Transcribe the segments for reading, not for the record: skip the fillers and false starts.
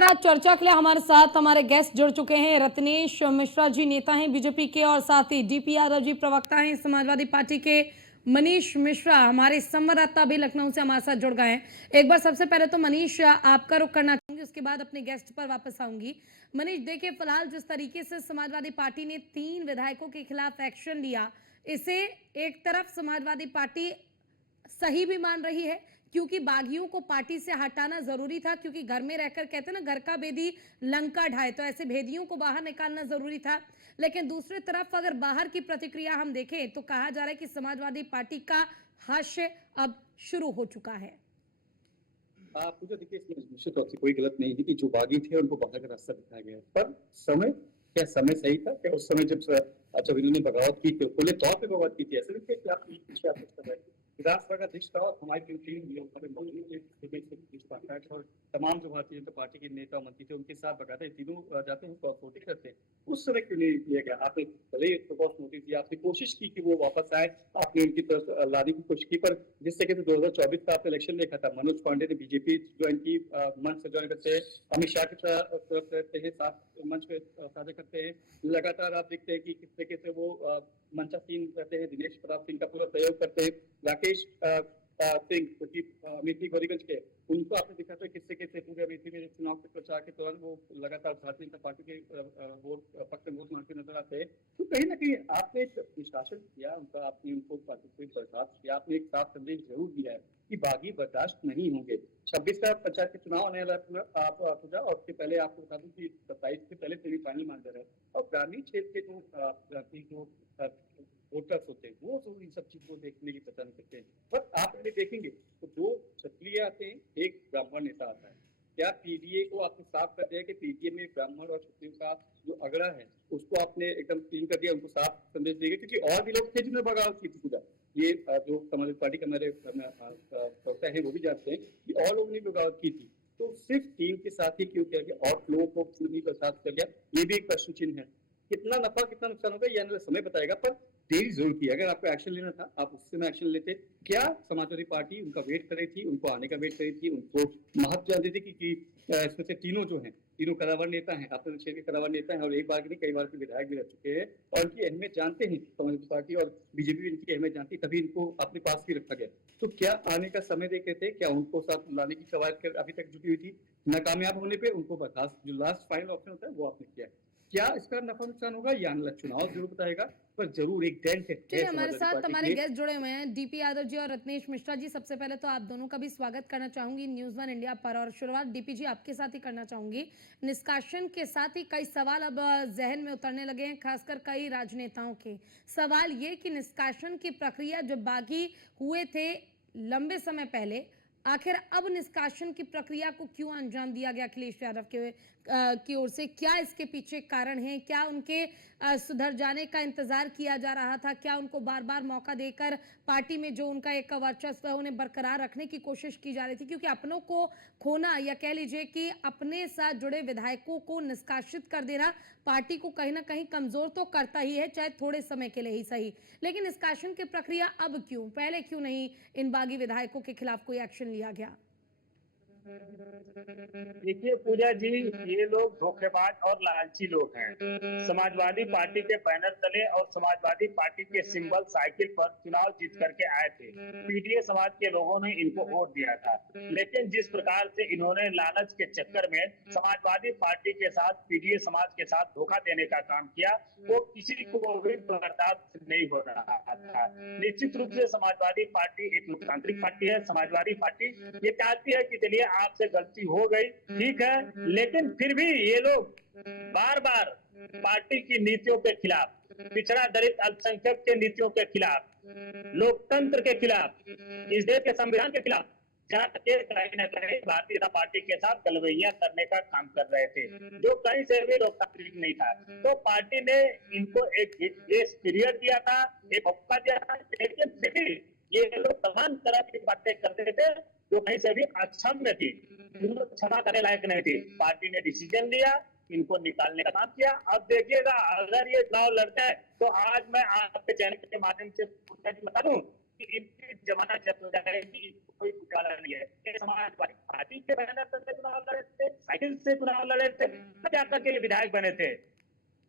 पर आज चर्चा के लिए हमारे साथ हमारे गेस्ट जुड़ चुके हैं। रत्नेश मिश्रा जी नेता हैं बीजेपी के, और साथ ही डीपी यादव जी प्रवक्ता हैं समाजवादी पार्टी के। मनीष मिश्रा हमारे संवाददाता भी लखनऊ से हमारे साथ जुड़ गए हैं। एक बार सबसे पहले तो मनीष आपका रुख करना चाहूंगी, उसके बाद अपने गेस्ट पर वापस आऊंगी। मनीष, देखिए फिलहाल जिस तरीके से समाजवादी पार्टी ने 3 विधायकों के खिलाफ एक्शन लिया, इसे एक तरफ समाजवादी पार्टी सही भी मान रही है क्योंकि बागियों को पार्टी से हटाना जरूरी था, क्योंकि घर में रहकर कहते हैं ना, घर का भेदी लंका ढाए, तो ऐसे भेदियों को बाहर निकालना जरूरी था। लेकिन दूसरी तरफ अगर बाहर की प्रतिक्रिया हम देखें तो कहा जा रहा है कि समाजवादी पार्टी का हास्य अब शुरू हो चुका है। पूजा, देखिए इसमें निश्चित तौर से कोई गलत नहीं है कि जो बागी थे उनको बाहर का रास्ता दिखाया गया, पर समय सही था क्या? उस समय जब इन्होंने बगावत की, खुले तौर पे बगावत की थी, ऐसे नहीं कि आप पीछे आप कर रहे हैं। विधानसभा का अध्यक्ष था और हमारी टीम और तमाम जो भारतीय जनता पार्टी के नेता और मंत्री थे उनके साथ बकायदा तीनों जाते हैं, क्रॉस वोटिंग करते हैं। उस समय क्यों नहीं किया गया? आपने भले क्रॉस नोटिस दिया, आपने कोशिश की कि वो वापस आए, आपने उनकी तरफ लाने की कोशिश की, पर जिस तरीके से 2024 का आपने इलेक्शन देखा था, मनोज पांडे ने बीजेपी ज्वाइन की, मंच से ज्वाइन करते हैं, अमित शाह की तरफ रहते हैं, साथ मंच पे साझा करते हैं। लगातार आप देखते हैं कि किस तरीके से वो मंचासीन रहते हैं, दिनेश प्रताप सिंह का पूरा सहयोग करते हैं, राकेश सिंह जो कि अमेठी गौरीगंज के, उनको आपने देखा था किस तरीके से पूरे अमेठी में चुनाव के प्रचार के दौरान वो लगातार भारतीय जनता पार्टी के पक्ष में वोट मांगते नजर आते हैं। तो कहीं ना कहीं आपने एक निष्कासन किया उनका, आपने उनको पार्टी से बर्खास्त किया, आपने एक साफ संदेश जरूर दिया है कि बागी बर्दाश्त नहीं होंगे। 26 का पंचायत के चुनाव आने वाला पूरा पूजा, और उसके पहले आपको बता दूं कि 27 से पहले सेमीफाइनल मान रहे हैं, और ग्रामीण क्षेत्र के जो वोटर्स होते हैं वो तो इन सब चीजों को देखने की पसंद करते हैं। बट आप अगर देखेंगे तो 2 क्षत्रिय आते हैं, एक ब्राह्मण नेता आता है। क्या पीडीए को आपने साफ कर दिया कि पीडीए में ब्राह्मण और क्षत्रियों का जो अगड़ा है उसको आपने एकदम क्लीन कर दिया, उनको साफ संदेश देगा? क्योंकि और भी लोग थे जिन्होंने बगावत की थी पूजा, ये जो समाजवादी पार्टी का मेरे प्रवक्ता है वो भी जानते हैं कि और लोगों ने बगावत की थी, तो सिर्फ टीम के साथ ही क्यों किया गया और लोगों को क्यों नहीं बर्खास्त कर दिया? ये भी एक प्रश्न चिन्ह है। कितना नफा कितना नुकसान होगा ये आने वाला समय बताएगा, पर देरी जरूर की। अगर आपको एक्शन लेना था आप उस समय एक्शन लेते। क्या समाजवादी पार्टी उनका वेट कर रही थी, उनको आने का वेट कर रही थी, उनको महत्व जानती थी कि इसमें से तीनों जो हैं, तीनों कदावर नेता हैं, आपके क्षेत्र के कदावर नेता हैं, और एक बार की नहीं कई बार के विधायक भी रह चुके हैं, और उनकी अहमियत जानते हैं समाजवादी पार्टी और बीजेपी भी इनकी अहमियत जानती, तभी इनको अपने पास भी रखा गया। तो क्या आने का समय देख रहे थे? क्या उनको साथ लाने की कवायद अभी तक जुटी हुई थी? नाकामयाब होने पे उनको बर्खास्त, जो लास्ट फाइनल ऑप्शन होता है वो आपने किया। क्या इसका नफा नुकसान होगा ये आने वाला चुनाव जरूर बताएगा, पर जरूर एक डेंट है। चलिए, हमारे साथ हमारे गेस्ट जुड़े हुए हैं डीपी यादव जी और रत्नेश मिश्रा जी। सबसे पहले तो आप दोनों का भी स्वागत करना चाहूंगी न्यूज़ 1 इंडिया पर, और शुरुआत डीपी जी आपके साथ ही करना चाहूंगी। निष्कासन के साथ ही कई सवाल अब जहन में उतरने लगे हैं, खासकर कई राजनेताओं के। सवाल ये कि निष्कासन की प्रक्रिया जो बागी हुए थे लंबे समय पहले, आखिर अब निष्कासन की प्रक्रिया को क्यों अंजाम दिया गया अखिलेश यादव की ओर से? क्या इसके पीछे कारण है? क्या उनके सुधर जाने का इंतजार किया जा रहा था? क्या उनको बार बार मौका देकर पार्टी में जो उनका एक वर्चस्व है उन्हें बरकरार रखने की कोशिश की जा रही थी? क्योंकि अपनों को खोना, या कह लीजिए कि अपने साथ जुड़े विधायकों को निष्कासित कर देना पार्टी को कहीं ना कहीं कमजोर तो करता ही है, चाहे थोड़े समय के लिए ही सही। लेकिन निष्कासन की प्रक्रिया अब क्यों, पहले क्यों नहीं इन बागी विधायकों के खिलाफ कोई एक्शन लिया गया? देखिए पूजा जी, ये लोग धोखेबाज और लालची लोग हैं। समाजवादी पार्टी के बैनर तले और समाजवादी पार्टी के सिंबल साइकिल पर चुनाव जीत करके आए थे। पीडीए समाज के लोगों ने इनको वोट दिया था, लेकिन जिस प्रकार से इन्होंने लालच के चक्कर में समाजवादी पार्टी के साथ पीडीए समाज के साथ धोखा देने का काम किया, वो किसी को भी बर्दाश्त नहीं हो रहा था। निश्चित रूप से समाजवादी पार्टी एक लोकतांत्रिक पार्टी है। समाजवादी पार्टी ये चाहती है कि चलिए आपसे गलती हो गई, ठीक है, लेकिन फिर भी ये लोग बार बार पार्टी की नीतियों के खिलाफ, पिछड़ा दलित अल्पसंख्यक के नीतियों के खिलाफ, लोकतंत्र के खिलाफ, इस देश के संविधान के खिलाफ कहीं न कहीं भारतीय जनता पार्टी के साथ गलवैया करने का काम कर रहे थे, जो कहीं से भी लोकतांत्रिक नहीं था। तो पार्टी ने इनको एक ग्रेस पीरियड दिया था, एक मौका दिया था, लेकिन फिर भी ये लोग तमाम तरह की बातें करते थे जो कहीं से भी अक्षम्य थी, क्षमा करने लायक नहीं थी। पार्टी ने डिसीजन लिया, इनको निकालने का काम किया। अब देखिएगा, अगर ये चुनाव लड़ते हैं तो आज मैं आपके चैनल के माध्यम से बता दूं कि इनकी जमानत जब्त हो जाएगी, कोई घोटाला नहीं है। ये समाजवादी पार्टी के बैनर से चुनाव लड़े थे, साइकिल से चुनाव लड़े थे, जाकर के विधायक बने थे।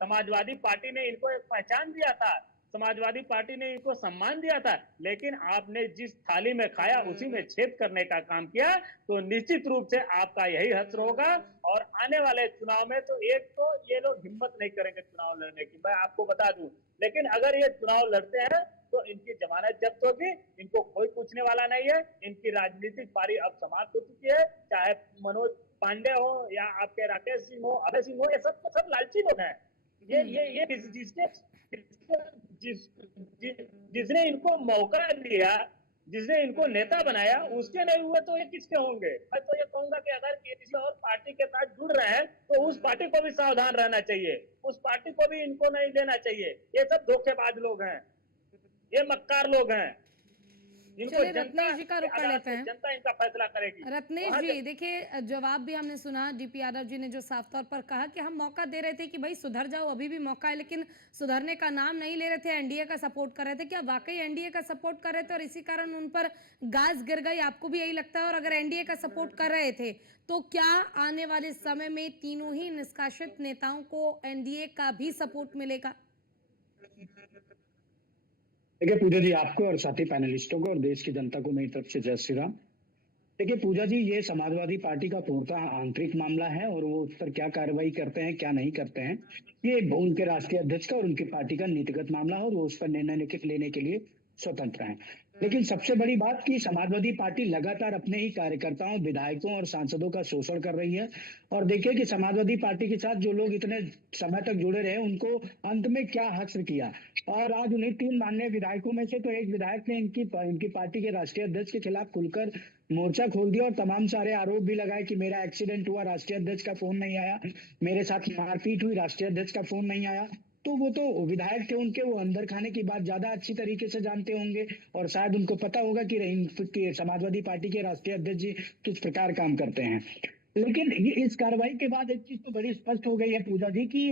समाजवादी पार्टी ने इनको एक पहचान दिया था, समाजवादी पार्टी ने इनको सम्मान दिया था, लेकिन आपने जिस थाली में खाया उसी में छेद करने का काम किया, तो निश्चित रूप से आपका यही हश्र होगा। और आने वाले चुनाव में तो एक तो ये लोग हिम्मत नहीं करेंगे चुनाव लड़ने की, मैं आपको बता दूं। लेकिन अगर ये चुनाव लड़ते हैं तो इनकी जमानत जब्त होगी, इनको कोई पूछने वाला नहीं है। इनकी राजनीतिक पारी अब समाप्त हो चुकी है, चाहे मनोज पांडे हो या आपके राकेश सिंह हो, अभय सिंह हो, ये सब लालची लोग हैं। ये जिसने इनको मौका दिया, जिसने इनको नेता बनाया, उसके नहीं हुए तो ये किसके होंगे? मैं तो ये कहूंगा कि अगर किसी और पार्टी के साथ जुड़ रहे हैं तो उस पार्टी को भी सावधान रहना चाहिए, उस पार्टी को भी इनको नहीं लेना चाहिए। ये सब धोखेबाज लोग हैं, ये मक्कार लोग हैं। इनको चलिए जनता रत्नेश जी का रुख कर लेते हैं। जनता इनका फैसला करेगी। रत्नेश जी देखिए, जवाब भी हमने सुना डीपी यादव जी ने जो साफ तौर पर कहा कि हम मौका दे रहे थे कि भाई सुधर जाओ, अभी भी मौका है, लेकिन सुधरने का नाम नहीं ले रहे थे, एनडीए का सपोर्ट कर रहे थे। क्या वाकई एनडीए का सपोर्ट कर रहे थे और इसी कारण उन पर गाज गिर गई? आपको भी यही लगता है? और अगर एनडीए का सपोर्ट कर रहे थे तो क्या आने वाले समय में तीनों ही निष्कासित नेताओं को एनडीए का भी सपोर्ट मिलेगा? देखिए पूजा जी, आपको और साथी पैनलिस्टों को और देश की जनता को मेरी तरफ से जय श्री राम। देखिए पूजा जी, ये समाजवादी पार्टी का पूर्णतः आंतरिक मामला है और वो उस पर क्या कार्रवाई करते हैं क्या नहीं करते हैं, ये उनके राष्ट्रीय अध्यक्ष का और उनकी पार्टी का नीतिगत मामला है और वो उस पर निर्णय लेने के लिए स्वतंत्र हैं। लेकिन सबसे बड़ी बात कि समाजवादी पार्टी लगातार अपने ही कार्यकर्ताओं, विधायकों और सांसदों का शोषण कर रही है। और देखिए कि समाजवादी पार्टी के साथ जो लोग इतने समय तक जुड़े रहे, उनको अंत में क्या हश्र किया। और आज उन्हीं 3 माननीय विधायकों में से तो एक विधायक ने इनकी पार्टी के राष्ट्रीय अध्यक्ष के खिलाफ खुलकर मोर्चा खोल दिया और तमाम सारे आरोप भी लगाए कि मेरा एक्सीडेंट हुआ, राष्ट्रीय अध्यक्ष का फोन नहीं आया, मेरे साथ मारपीट हुई, राष्ट्रीय अध्यक्ष का फोन नहीं आया। तो वो तो विधायक थे उनके, वो अंदर खाने की बात ज्यादा अच्छी तरीके से जानते होंगे और शायद उनको पता होगा कि समाजवादी पार्टी के राष्ट्रीय अध्यक्ष जी किस प्रकार काम करते हैं। लेकिन ये इस कार्रवाई के बाद एक चीज तो बड़ी स्पष्ट हो गई है पूजा जी की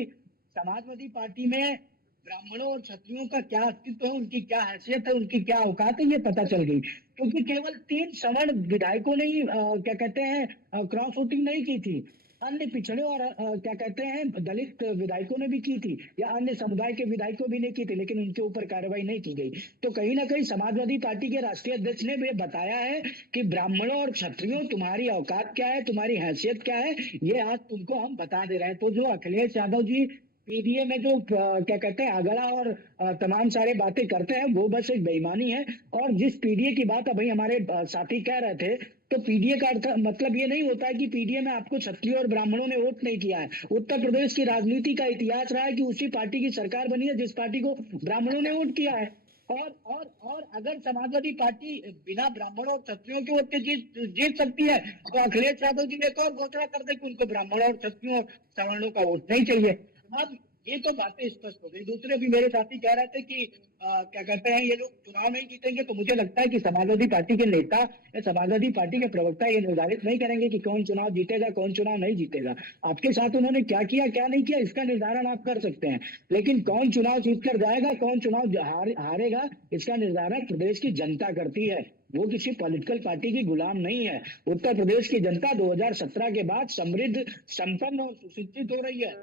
समाजवादी पार्टी में ब्राह्मणों और क्षत्रियों का क्या अस्तित्व है, उनकी क्या हैसियत है, उनकी क्या औकात है, ये पता चल गई। क्योंकि केवल 3 सवर्ण विधायकों ने ही क्या कहते हैं क्रॉस वोटिंग नहीं की थी, अन्य पिछड़े और क्या कहते हैं दलित विधायकों ने भी की थी या अन्य समुदाय के विधायकों भी ने की थी, लेकिन उनके ऊपर कार्रवाई नहीं की गई। तो कहीं ना कहीं समाजवादी पार्टी के राष्ट्रीय अध्यक्ष ने भी बताया है कि ब्राह्मणों और क्षत्रियों तुम्हारी औकात क्या है, तुम्हारी हैसियत क्या है, ये आज तुमको हम बता दे रहे हैं। तो जो अखिलेश यादव जी पीडीए में जो क्या कहते हैं अगला और तमाम सारे बातें करते हैं, वो बस एक बेईमानी है। और जिस पीडीए की बात अभी हमारे साथी कह रहे थे, तो पीडीए का अर्थ मतलब ये नहीं होता है कि पीडीए में आपको क्षत्रिय और ब्राह्मणों ने वोट नहीं किया है। उत्तर प्रदेश की राजनीति का इतिहास रहा है कि उसी पार्टी की सरकार बनी है जिस पार्टी को ब्राह्मणों ने वोट किया है। और अगर समाजवादी पार्टी बिना ब्राह्मणों और क्षत्रियों के वोट के जीत सकती है, तो अखिलेश यादव जी एक और घोषणा कर दे कि उनको ब्राह्मणों और क्षत्रियों और सवर्णों का वोट नहीं चाहिए। अब ये तो बातें स्पष्ट हो गई। दूसरे भी मेरे साथी कह रहे थे कि क्या कहते हैं ये लोग चुनाव नहीं जीतेंगे, तो मुझे लगता है कि समाजवादी पार्टी के नेता या समाजवादी पार्टी के प्रवक्ता ये निर्धारित नहीं करेंगे कि कौन चुनाव जीतेगा कौन चुनाव नहीं जीतेगा। आपके साथ उन्होंने क्या किया क्या नहीं किया इसका निर्धारण आप कर सकते हैं, लेकिन कौन चुनाव जीत कर जाएगा कौन चुनाव हारेगा इसका निर्धारण प्रदेश की जनता करती है। वो किसी पॉलिटिकल पार्टी की गुलाम नहीं है। उत्तर प्रदेश की जनता 2017 के बाद समृद्ध, संपन्न और सुशिक्षित हो रही है।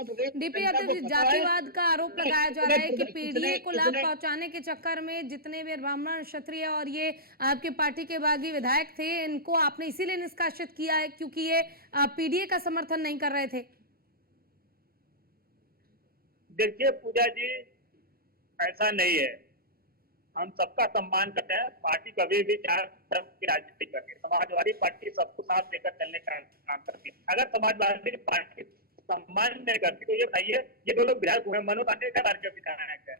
डीपी यादव जी, जातिवाद का आरोप लगाया जा रहा है कि पीडीए को लाभ पहुंचाने के चक्कर में जितने भी ब्राह्मण, क्षत्रिय और ये आपके पार्टी के बागी विधायक थे, इनको आपने इसीलिए निष्कासित किया है क्योंकि ये पीडीए का समर्थन नहीं कर रहे थे। देखिए पूजा जी, ऐसा नहीं है। हम सबका सम्मान करते हैं, पार्टी कभी भी चार तरफ की राजनीति करती है, समाजवादी पार्टी सबको साथ लेकर चलने का काम करती है। अगर समाजवादी पार्टी सम्मान नहीं करती तो ये बताइए, ये 2 लोग विधायक हुए, मनोज पांडे कितने बार के विधायक है,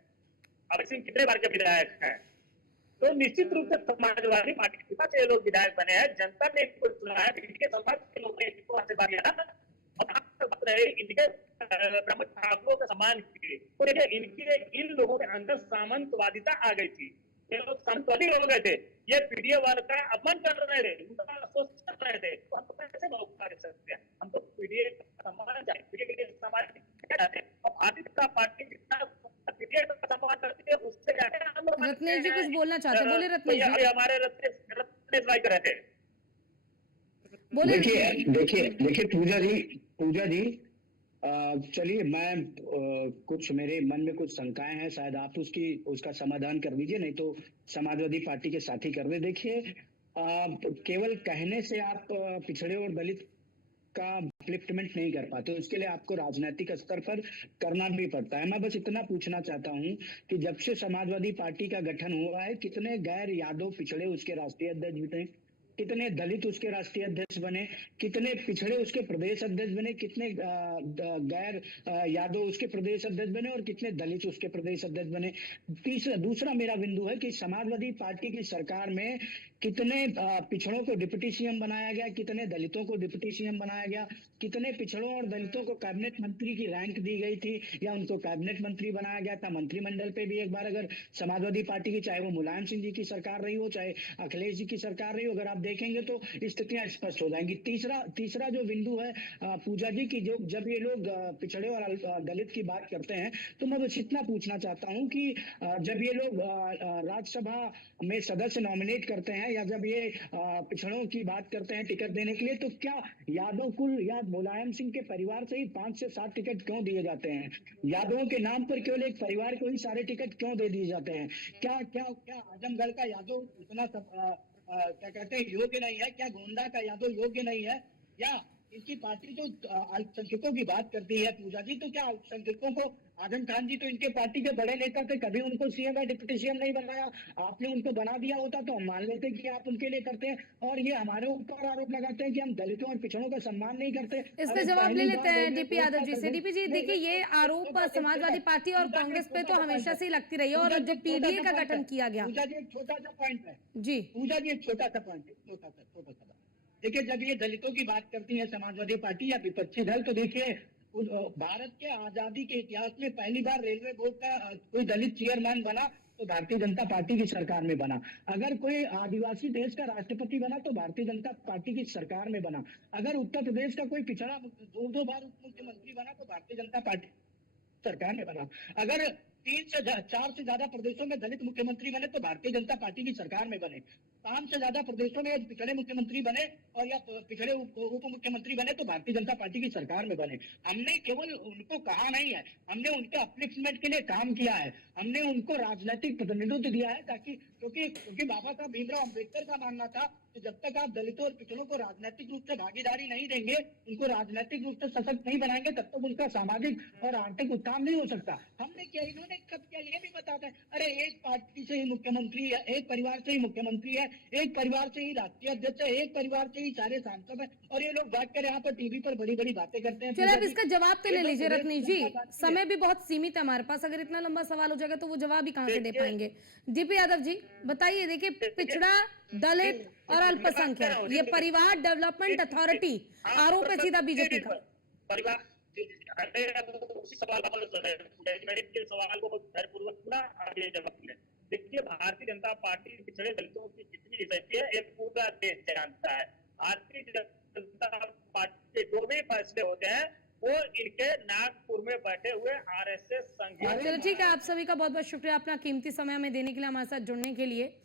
अभय सिंह कितने बार के विधायक है। तो निश्चित रूप से समाजवादी पार्टी के पास ये लोग विधायक बने हैं, जनता ने इनको चुना है, इनके समाज के लोग ने इनको आशीर्वाद दिया था और बात रहे इनके ब्राह्मण ठाकुरों का सम्मान किए। तो देखिए इन लोगों के अंदर सामंतवादिता आ गई थी, ये लोग सामंतवादी हो गए थे, ये पीडीए वाले का अपमान कर रहे थे, उनका अफसोस कर रहे थे। तो हम तो कैसे मौका दे सकते हैं, हम तो पीडीए का सम्मान चाहते, पीडीए के सम्मान चाहते हैं। और भारतीय जनता पार्टी जितना पीडीए का सम्मान करती है उससे ज्यादा हम लोग रत्नेश जी कुछ बोलना चाहते हैं, बोले तो रत्नेश ये जी, अभी हमारे रत्नेश भाई कर रहे थे। बोले देखिए रत्नेश जी। देखिए देखिए पूजा जी चलिए मैं कुछ मेरे मन में कुछ शंकाएं हैं, शायद आप उसका समाधान कर दीजिए, नहीं तो समाजवादी पार्टी के साथी कर दे। देखिए केवल कहने से आप पिछड़े और दलित का अपलिफ्टमेंट नहीं कर पाते, उसके लिए आपको राजनीतिक स्तर पर करना भी पड़ता है। मैं बस इतना पूछना चाहता हूं कि जब से समाजवादी पार्टी का गठन हुआ है, कितने गैर यादव पिछड़े उसके राष्ट्रीय अध्यक्ष बने, कितने दलित उसके राष्ट्रीय अध्यक्ष बने, कितने पिछड़े उसके प्रदेश अध्यक्ष बने, कितने गैर यादव उसके प्रदेश अध्यक्ष बने और कितने दलित उसके प्रदेश अध्यक्ष बने। दूसरा मेरा बिंदु है कि समाजवादी पार्टी की सरकार में कितने पिछड़ों को डिप्टी सीएम बनाया गया, कितने दलितों को डिप्टी सीएम बनाया गया, कितने पिछड़ों और दलितों को कैबिनेट मंत्री की रैंक दी गई थी या उनको कैबिनेट मंत्री बनाया गया था। मंत्रिमंडल पे भी एक बार अगर समाजवादी पार्टी की, चाहे वो मुलायम सिंह जी की सरकार रही हो, चाहे अखिलेश जी की सरकार रही हो, अगर आप देखेंगे तो स्थितियां स्पष्ट हो जाएंगी। तीसरा जो बिंदु है पूजा जी की, जो जब ये लोग पिछड़े और दलित की बात करते हैं, तो मैं बस इतना पूछना चाहता हूं कि जब ये लोग राज्यसभा में सदस्य नॉमिनेट करते हैं या जब ये पिछड़ों की बात करते हैं टिकट देने के लिए, तो क्या यादव कुल या मुलायम सिंह के परिवार से ही 5 से 7 टिकट क्यों दिए जाते हैं? यादवों के नाम पर केवल एक परिवार को ही सारे टिकट क्यों दे दिए जाते हैं? क्या क्या क्या आजमगढ़ का यादव इतना क्या कहते हैं योग्य नहीं है? क्या गोंडा का यादव योग्य नहीं है? या इनकी पार्टी जो अल्पसंख्यकों की बात करती है पूजा जी, तो क्या अल्पसंख्यकों को, आजम खान जी तो इनके पार्टी के बड़े नेता थे, कभी उनको सीएम या डिप्टी सीएम नहीं बनाया, आपने उनको बना दिया होता तो हम मान लेते कि आप उनके लिए करते हैं। और ये हमारे ऊपर आरोप लगाते हैं कि हम दलितों और पिछड़ों का सम्मान नहीं करते। इस पे अरे जवाब ले पहली लेते बार हैं बोल रहे डीपी वोट यादव का जी से। करते डीपी जी नहीं, देखिए, ये आरोप समाजवादी पार्टी और कांग्रेस पे तो हमेशा से ही लगती रही है, और जो पीडीए का गठन किया गया। पूजा जी एक छोटा सा पॉइंट है, जी, पूजा जी एक छोटा सा पॉइंट है, छोटा सा। देखिए जब ये दलितों की बात करती है समाजवादी पार्टी या विपक्षी दल, तो देखिए भारत के आजादी के इतिहास में पहली बार रेलवे बोर्ड का कोई दलित चेयरमैन बना तो भारतीय जनता पार्टी की सरकार में बना। अगर कोई आदिवासी देश का राष्ट्रपति बना तो भारतीय जनता पार्टी की सरकार में बना। अगर उत्तर प्रदेश का कोई पिछड़ा दो बार उप मुख्यमंत्री बना तो भारतीय जनता पार्टी सरकार ने बना। अगर 4 से ज्यादा प्रदेशों में दलित मुख्यमंत्री बने तो भारतीय जनता पार्टी की सरकार में बने। 5 से ज्यादा प्रदेशों में पिछड़े मुख्यमंत्री बने और या पिछड़े उप मुख्यमंत्री बने तो भारतीय जनता पार्टी की सरकार में बने। हमने केवल उनको कहा नहीं है, हमने उनके अपलिफ्टमेंट के लिए काम किया है, हमने उनको राजनीतिक प्रतिनिधित्व दिया है, ताकि क्योंकि बाबा साहब भीमराव अम्बेडकर का मानना था कि जब तक आप दलितों और पिछड़ों को राजनीतिक रूप से भागीदारी नहीं देंगे, उनको राजनीतिक रूप से सशक्त नहीं बनाएंगे, तब तक उनका सामाजिक और आर्थिक उत्थान नहीं हो सकता। हमने क्या, इन्होंने कब किया ये भी बताते हैं। अरे एक पार्टी से ही मुख्यमंत्री है, एक परिवार से ही मुख्यमंत्री है, एक परिवार से ही राष्ट्रीय अध्यक्ष है, एक परिवार से ही सारे सांसद है, और ये लोग बैठकर यहाँ पर टीवी पर बड़ी बड़ी बातें करते हैं। चलिए अब इसका जवाब तो ले लीजिए रत्नेश जी, जनता पार्टी है। समय भी बहुत सीमित है हमारे पास, अगर इतना लंबा सवाल हो जाएगा तो वो जवाब ही कहाँ से दे पाएंगे। डीपी यादव जी बताइए, देखिए पिछड़ा, दलित और अल्पसंख्यक, ये परिवार डेवलपमेंट अथॉरिटी आरोप है सीधा बीजेपी का। परिवार उसी सवाल के सवाल को धैर्यपूर्वक ना आगे जवाब दें। देखिए भारतीय जनता पार्टी पिछड़े दलितों की कितनी इज्जत है ये पूरा देश जानता है। भारतीय जनता पार्टी के जो भी फैसले होते हैं वो इनके नागपुर में बैठे हुए आरएसएस संघ। चलो ठीक है, आप सभी का बहुत बहुत शुक्रिया अपना कीमती समय हमें देने के लिए, हमारे साथ जुड़ने के लिए।